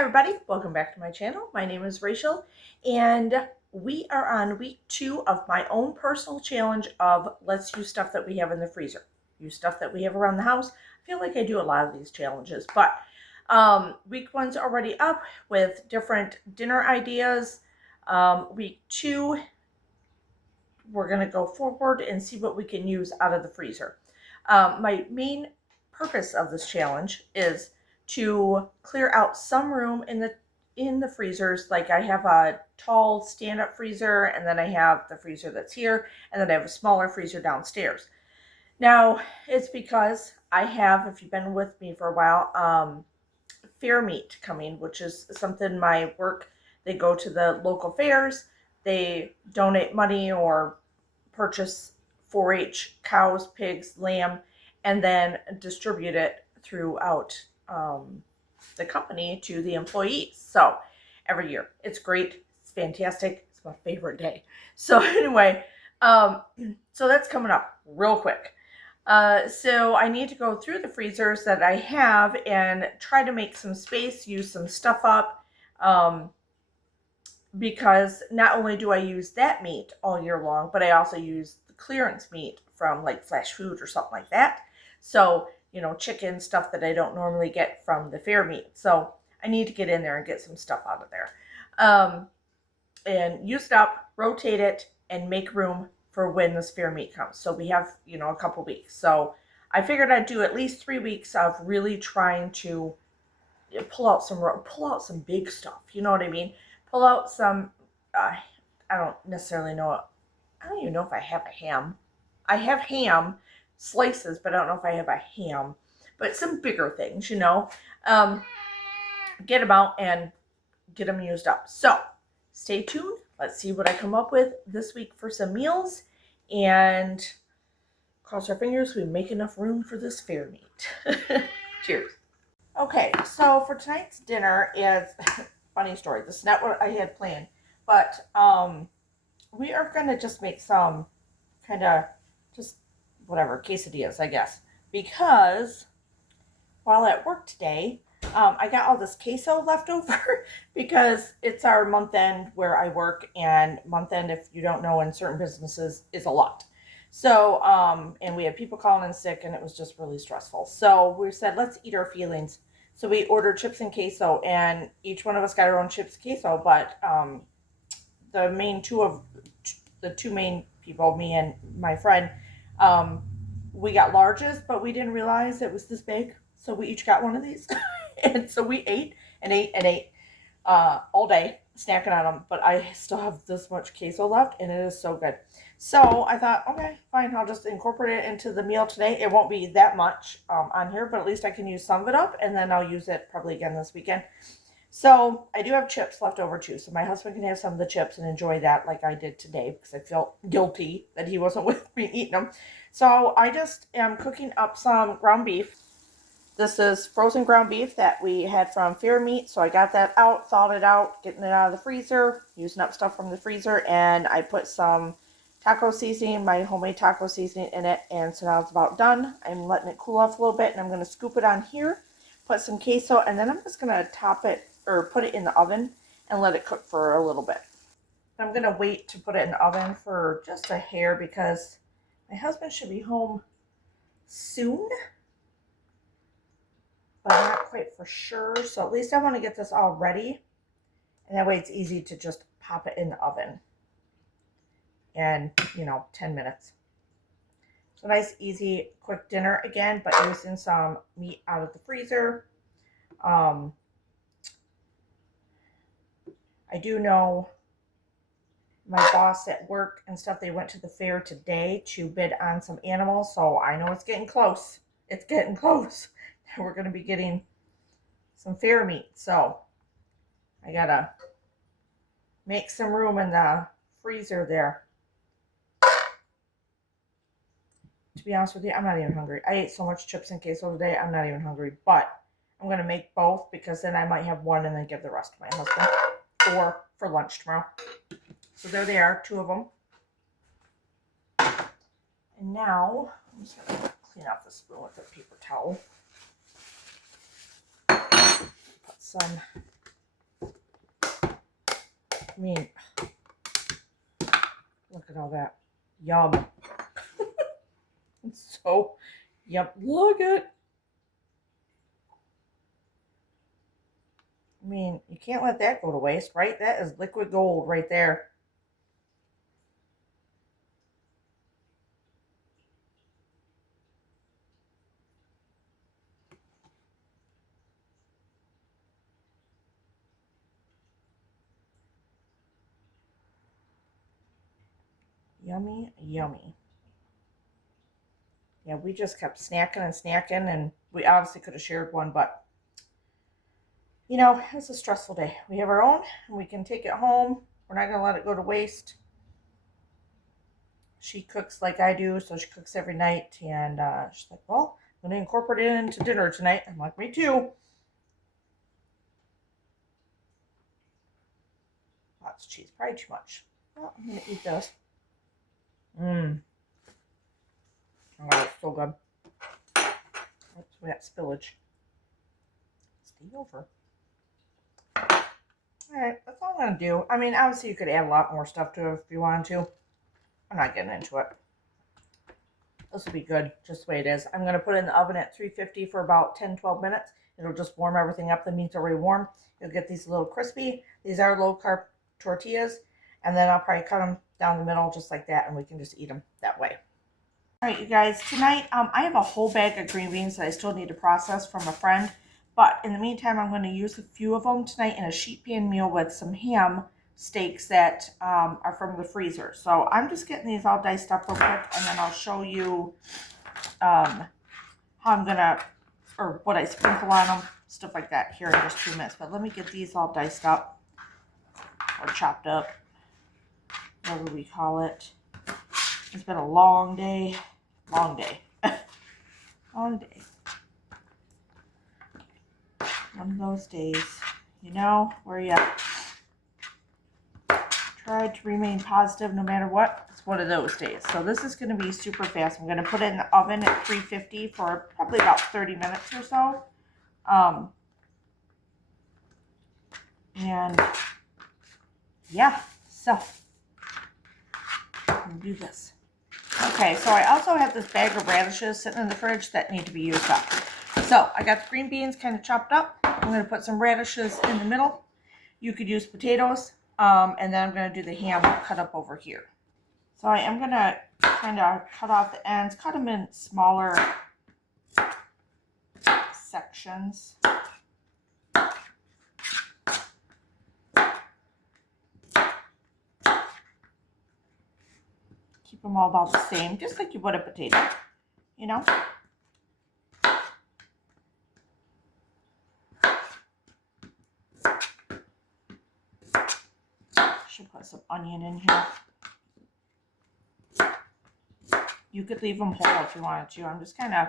everybody, welcome back to my channel. My name is Rachel and we are on week 2 of my own personal challenge of let's use stuff that we have in the freezer. Use stuff that we have around the house. I feel like I do a lot of these challenges, but week 1's already up with different dinner ideas. Week 2, we're going to go forward and see what we can use out of the freezer. My main purpose of this challenge is to clear out some room in the freezers. Like I have a tall stand-up freezer, and then I have the freezer that's here, and then I have a smaller freezer downstairs. Now, it's because I have, if you've been with me for a while, fair meat coming, which is something my work, they go to the local fairs, they donate money or purchase 4-H cows, pigs, lamb, and then distribute it throughout the company to the employees. So every year, it's great, it's fantastic, it's my favorite day. So anyway, so that's coming up real quick. So I need to go through the freezers that I have and try to make some space, use some stuff up, because not only do I use that meat all year long, but I also use the clearance meat from like Flashfood or something like that. So, you know, chicken, stuff that I don't normally get from the fair meat. So I need to get in there and get some stuff out of there. And use it up, rotate it, and make room for when this fair meat comes. So we have, you know, a couple weeks. So I figured I'd do at least 3 weeks of really trying to pull out some big stuff. You know what I mean? Pull out some, I don't necessarily know. I don't even know if I have a ham. I have ham slices, but I don't know if I have a ham. But some bigger things, you know. Get them out and get them used up. So stay tuned. Let's see what I come up with this week for some meals. And cross our fingers we make enough room for this fair meat. Cheers. Okay, so for tonight's dinner is, funny story, this is not what I had planned, but we are going to just make some kind of just whatever, quesadillas, I guess, because while at work today, I got all this queso left over because it's our month end where I work, and month end, if you don't know, in certain businesses is a lot. So, and we had people calling in sick, and it was just really stressful. So we said, let's eat our feelings. So we ordered chips and queso, and each one of us got our own chips and queso, but the two main people, me and my friend, we got larges, but we didn't realize it was this big. So we each got one of these. And so we ate all day, snacking on them. But I still have this much queso left, and it is so good. So I thought, okay, fine, I'll just incorporate it into the meal today. It won't be that much on here, but at least I can use some of it up, and then I'll use it probably again this weekend. So I do have chips left over too, so my husband can have some of the chips and enjoy that like I did today, because I felt guilty that he wasn't with me eating them. So I just am cooking up some ground beef. This is frozen ground beef that we had from Fair Meat, so I got that out, thawed it out, getting it out of the freezer, using up stuff from the freezer, and I put some taco seasoning, my homemade taco seasoning in it, and so now it's about done. I'm letting it cool off a little bit, and I'm going to scoop it on here, put some queso, and then I'm just going to top it, or put it in the oven, and let it cook for a little bit. I'm going to wait to put it in the oven for just a hair, because my husband should be home soon, but I'm not quite for sure. So at least I want to get this all ready, and that way it's easy to just pop it in the oven. And, you know, 10 minutes. So nice, easy, quick dinner again, but using some meat out of the freezer. I do know my boss at work and stuff, they went to the fair today to bid on some animals, so I know it's getting close. It's getting close. We're going to be getting some fair meat, so I got to make some room in the freezer there. To be honest with you, I'm not even hungry. I ate so much chips and queso today, I'm not even hungry. But I'm going to make both, because then I might have one and then give the rest to my husband. Or for lunch tomorrow. So there they are, 2 of them. And now, I'm just going to clean off the spoon with a paper towel. Put some mean, look at all that. Yum. It's so, yep, look at. I mean, you can't let that go to waste, right? That is liquid gold right there. Yummy, yummy. Yeah, we just kept snacking and snacking, and we obviously could have shared one, but you know, it's a stressful day. We have our own, and we can take it home. We're not going to let it go to waste. She cooks like I do, so she cooks every night, and she's like, well, I'm going to incorporate it into dinner tonight. I'm like, me too. Lots of cheese, probably too much. Well, I'm going to eat this. Mmm. Oh, it's so good. Oops, we got spillage. Stay over. Alright, that's all I'm going to do. I mean, obviously you could add a lot more stuff to it if you wanted to. I'm not getting into it. This will be good, just the way it is. I'm going to put it in the oven at 350 for about 10-12 minutes. It'll just warm everything up. The meat's already warm. You'll get these a little crispy. These are low-carb tortillas. And then I'll probably cut them down the middle just like that, and we can just eat them that way. Alright, you guys, tonight I have a whole bag of green beans that I still need to process from a friend. But in the meantime, I'm going to use a few of them tonight in a sheet pan meal with some ham steaks that are from the freezer. So I'm just getting these all diced up real quick, and then I'll show you how I'm going to, or what I sprinkle on them, stuff like that here in just 2 minutes. But let me get these all diced up or chopped up, whatever we call it. It's been a long day, long day, long day. One of those days, you know, where you try to remain positive no matter what. It's one of those days. So this is going to be super fast. I'm going to put it in the oven at 350 for probably about 30 minutes or so. And yeah, so I'm going to do this. Okay, so I also have this bag of radishes sitting in the fridge that need to be used up. So I got the green beans kind of chopped up. I'm going to put some radishes in the middle. You could use potatoes. And then I'm going to do the ham cut up over here. So I am going to kind of cut off the ends, cut them in smaller sections. Keep them all about the same, just like you would a potato, you know? Should put some onion in here. You could leave them whole if you wanted to. I'm just kind of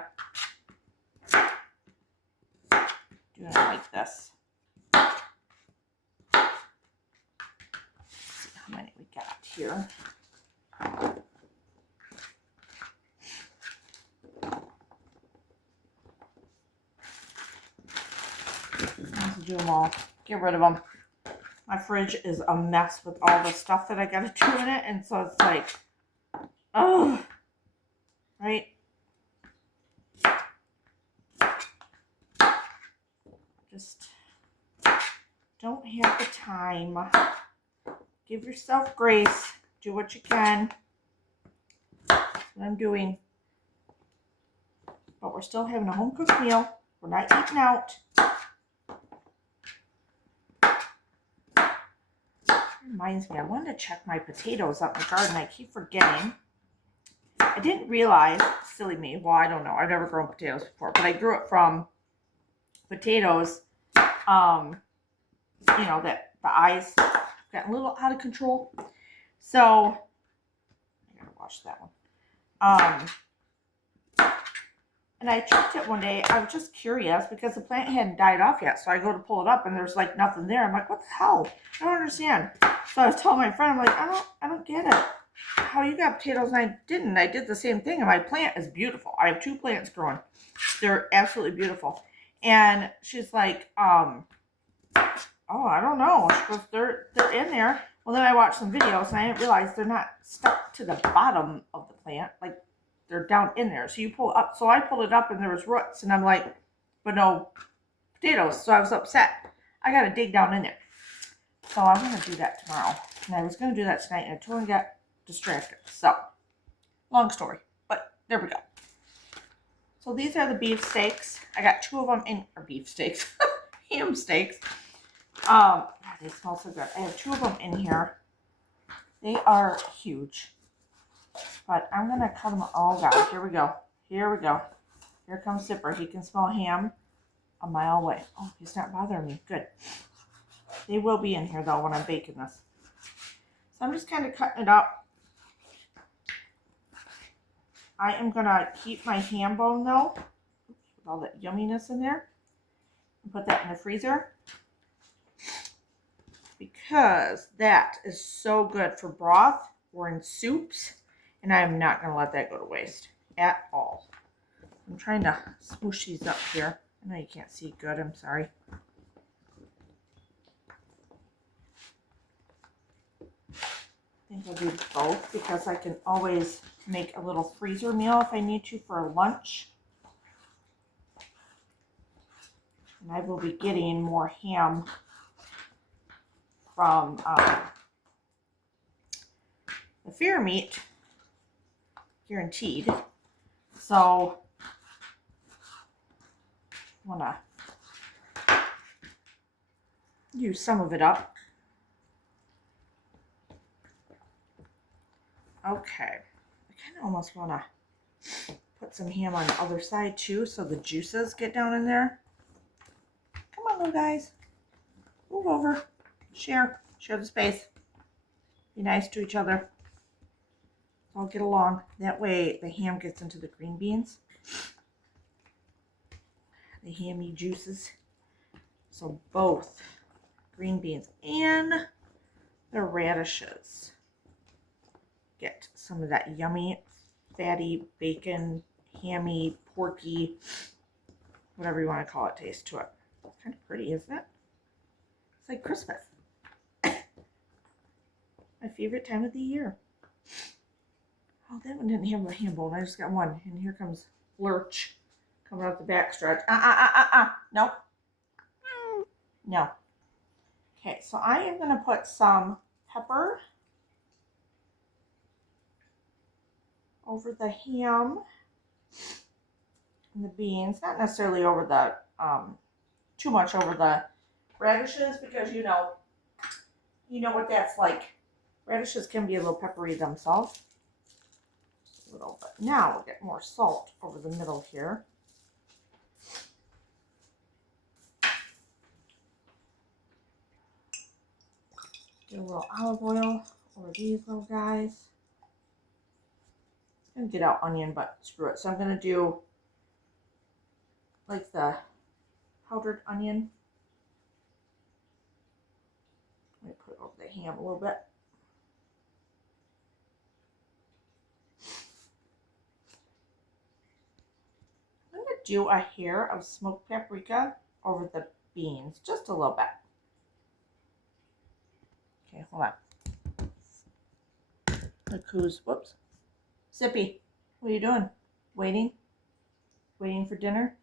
doing it like this. Let's see how many we got here. Let's do them all. Get rid of them. My fridge is a mess with all the stuff that I got to do in it, and so it's like, oh, right? Just don't have the time. Give yourself grace. Do what you can. That's what I'm doing. But we're still having a home-cooked meal. We're not eating out. Reminds me, I wanted to check my potatoes up in the garden. I keep forgetting. I didn't realize, silly me, well, I don't know. I've never grown potatoes before, but I grew it from potatoes, you know, that the eyes got a little out of control. So, I gotta wash that one. And I checked it one day. I was just curious because the plant hadn't died off yet. So I go to pull it up and there's like nothing there. I'm like, what the hell? I don't understand. So I was telling my friend, I'm like, I don't get it. How you got potatoes and I didn't. I did the same thing and my plant is beautiful. I have 2 plants growing. They're absolutely beautiful. And she's like, oh, I don't know. She goes, they're in there. Well, then I watched some videos and I didn't realize they're not stuck to the bottom of the plant. Like, they're down in there. So you pull it up. So I pulled it up and there was roots. And I'm like, but no potatoes. So I was upset. I got to dig down in there. So I'm going to do that tomorrow. And I was going to do that tonight and I totally got distracted. So, long story. But there we go. So these are the beef steaks. I got 2 of them in, or beef steaks, ham steaks. God, they smell so good. I have 2 of them in here. They are huge. But I'm going to cut them. Oh, God. Here we go. Here we go. Here comes Zipper. He can smell ham a mile away. Oh, he's not bothering me. Good. They will be in here, though, when I'm baking this. So I'm just kind of cutting it up. I am going to keep my ham bone, though, with all that yumminess in there, and put that in the freezer, because that is so good for broth or in soups, and I am not going to let that go to waste at all. I'm trying to smoosh these up here. I know you can't see good. I'm sorry. I think I'll do both because I can always make a little freezer meal if I need to for lunch. And I will be getting more ham from the fair meat, guaranteed. So I want to use some of it up. Okay, I kind of almost want to put some ham on the other side too, so the juices get down in there. Come on, little guys. Move over. Share the space. Be nice to each other. All get along. That way the ham gets into the green beans. The hammy juices. So both green beans and the radishes get some of that yummy, fatty, bacon, hammy, porky, whatever you want to call it, taste to it. It's kind of pretty, isn't it? It's like Christmas. My favorite time of the year. Oh, that one didn't have a ham bone. I just got one. And here comes Lurch coming out the back stretch. Nope. No. Okay, so I am going to put some pepper over the ham and the beans. Not necessarily over the, too much over the radishes, because you know what that's like. Radishes can be a little peppery themselves. A little bit. Now we'll get more salt over the middle here. Get a little olive oil over these little guys. It's going to get out onion, but screw it. So I'm going to do like the powdered onion. Let me put it over the ham a little bit. I'm going to do a hair of smoked paprika over the beans, just a little bit. Okay, hold on. Look who's, whoops. Sippy, what are you doing? Waiting? Waiting for dinner?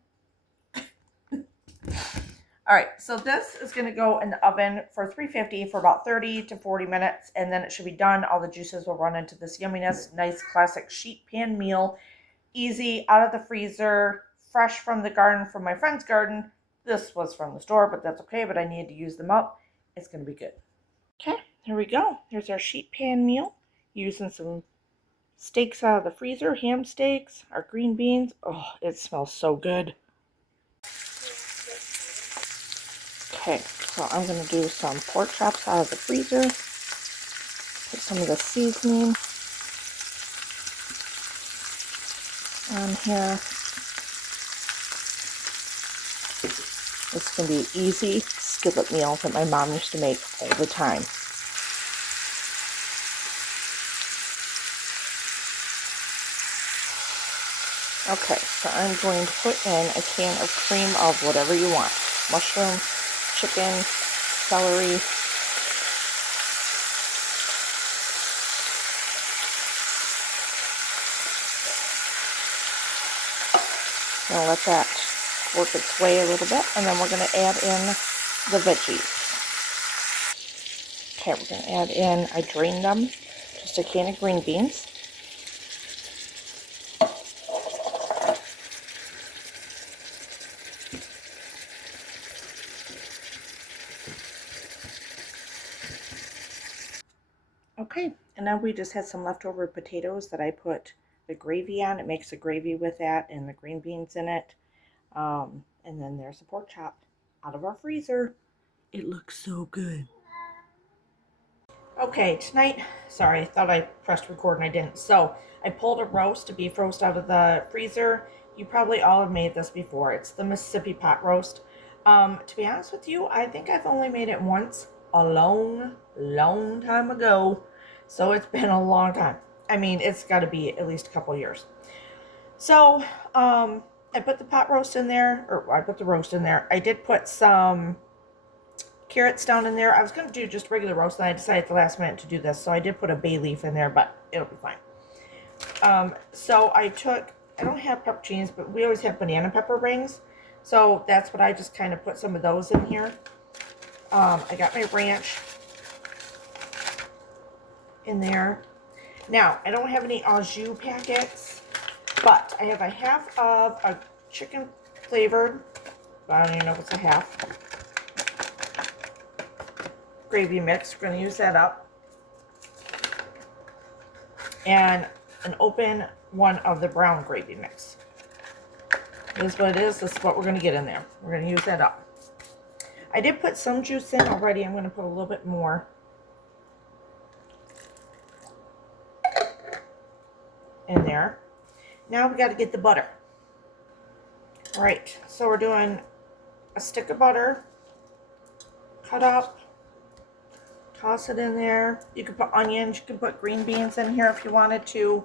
All right, so this is going to go in the oven for 350 for about 30 to 40 minutes, and then it should be done. All the juices will run into this yumminess. Nice classic sheet pan meal. Easy, out of the freezer, fresh from the garden, from my friend's garden. This was from the store, but that's okay, but I needed to use them up. It's going to be good. Okay, here we go. Here's our sheet pan meal. Using some steaks out of the freezer, ham steaks, our green beans. Oh, it smells so good. Okay, so I'm going to do some pork chops out of the freezer. Put some of the seasoning on here. This can be easy skillet meal that my mom used to make all the time. Okay, so I'm going to put in a can of cream of whatever you want. Mushroom, chicken, celery. going to let that work its way a little bit, and then we're going to add in the veggies. Okay, we're going to add in, I drained them, just a can of green beans. Okay, and now we just had some leftover potatoes that I put the gravy on. It makes a gravy with that and the green beans in it. And then there's the pork chop out of our freezer. It looks so good. Okay, tonight, sorry, I thought I pressed record and I didn't. So I pulled a roast, a beef roast out of the freezer. You probably all have made this before. It's the Mississippi pot roast. To be honest with you, I think I've only made it once a long time ago. So it's been a long time. I mean, it's got to be at least a couple years. So, I put the pot roast in there, or I put the roast in there. I did put some carrots down in there. I was going to do just regular roast, and I decided at the last minute to do this. So I did put a bay leaf in there, but it'll be fine. So I don't have pepperoncinis, but we always have banana pepper rings. So that's what I just kind of put some of those in here. I got my ranch in there. Now, I don't have any au jus packets, but I have a half of a chicken flavored, I don't even know if it's a half, gravy mix. We're going to use that up. And an open one of the brown gravy mix. This is what it is. This is what we're going to get in there. We're going to use that up. I did put some juice in already. I'm going to put a little bit more. In there. Now we got to get the butter. All right, so we're doing a stick of butter, cut up, toss it in there. You could put onions, you could put green beans in here if you wanted to,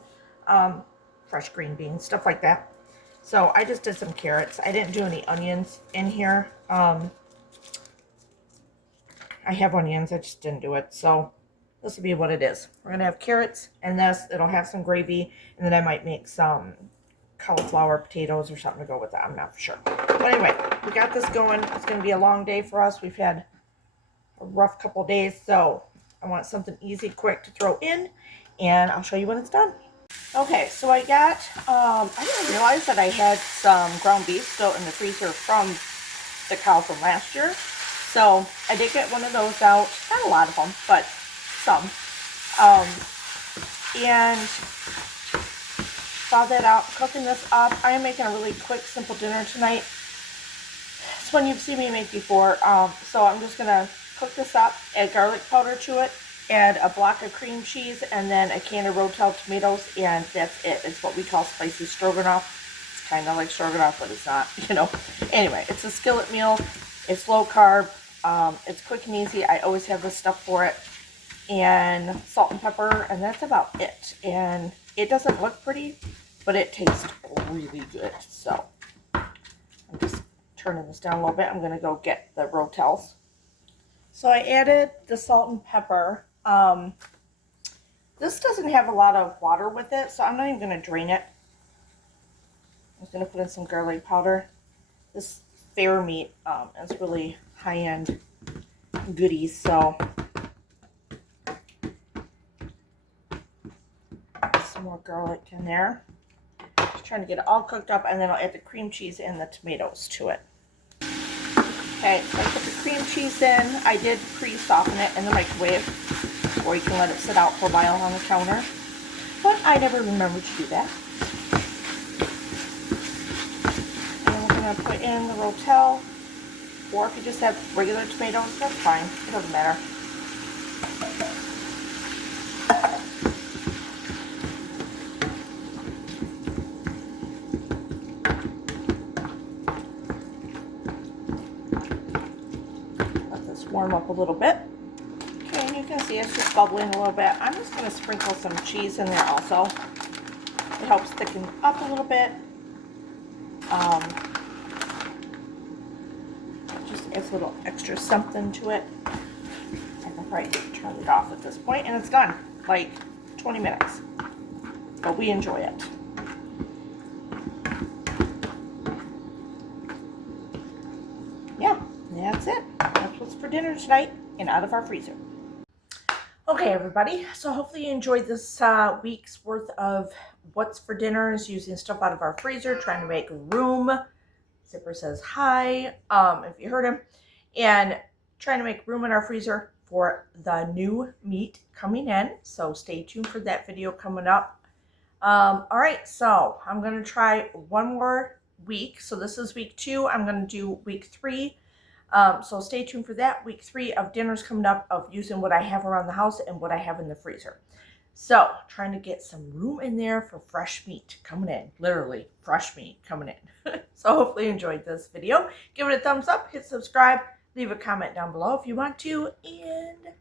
fresh green beans, stuff like that. So I just did some carrots. I didn't do any onions in here. I have onions, I just didn't do it. So this will be what it is. We're going to have carrots and this. It'll have some gravy. And then I might make some cauliflower potatoes or something to go with that. I'm not for sure. But anyway, we got this going. It's going to be a long day for us. We've had a rough couple days. So I want something easy, quick to throw in. And I'll show you when it's done. Okay, so I got, I didn't realize that I had some ground beef still in the freezer from the cow from last year. So I did get one of those out. Not a lot of them, but some. And thaw that out, cooking this up. I am making a really quick, simple dinner tonight. It's one you've seen me make before. So I'm just gonna cook this up, add garlic powder to it, add a block of cream cheese, and then a can of Rotel tomatoes, and that's it. It's what we call spicy stroganoff. It's kind of like stroganoff, but it's not, you know. Anyway, it's a skillet meal. It's low carb. It's quick and easy. I always have this stuff for it. And salt and pepper, and that's about it. And it doesn't look pretty, but it tastes really good. So I'm just turning this down a little bit. I'm going to go get the Rotels. So I added the salt and pepper. This doesn't have a lot of water with it, so I'm not even going to drain it. I'm just going to put in some garlic powder. This fair meat is really high-end goodies, so some more garlic in there. Just trying to get it all cooked up, and then I'll add the cream cheese and the tomatoes to it. Okay, so I put the cream cheese in. I did pre-soften it in the microwave, or you can let it sit out for a while on the counter. But I never remembered to do that. And we're going to put in the Rotel, or if you just have regular tomatoes, that's fine. It doesn't matter. Warm up a little bit. Okay, and you can see it's just bubbling a little bit. I'm just going to sprinkle some cheese in there also. It helps thicken up a little bit. Just adds a little extra something to it. I can probably turn it off at this point, and it's done. Like 20 minutes. But we enjoy it. for dinner tonight and out of our freezer. Okay, everybody, so hopefully you enjoyed this week's worth of what's for dinners, using stuff out of our freezer, trying to make room. Zipper says hi, if you heard him, and trying to make room in our freezer for the new meat coming in. So stay tuned for that video coming up. All right, so I'm going to try one more week. So this is week 2. I'm going to do week 3. So stay tuned for that. Week 3 of dinners coming up, of using what I have around the house and what I have in the freezer. So trying to get some room in there for fresh meat coming in. Literally fresh meat coming in. So hopefully you enjoyed this video. Give it a thumbs up, hit subscribe, leave a comment down below if you want to, and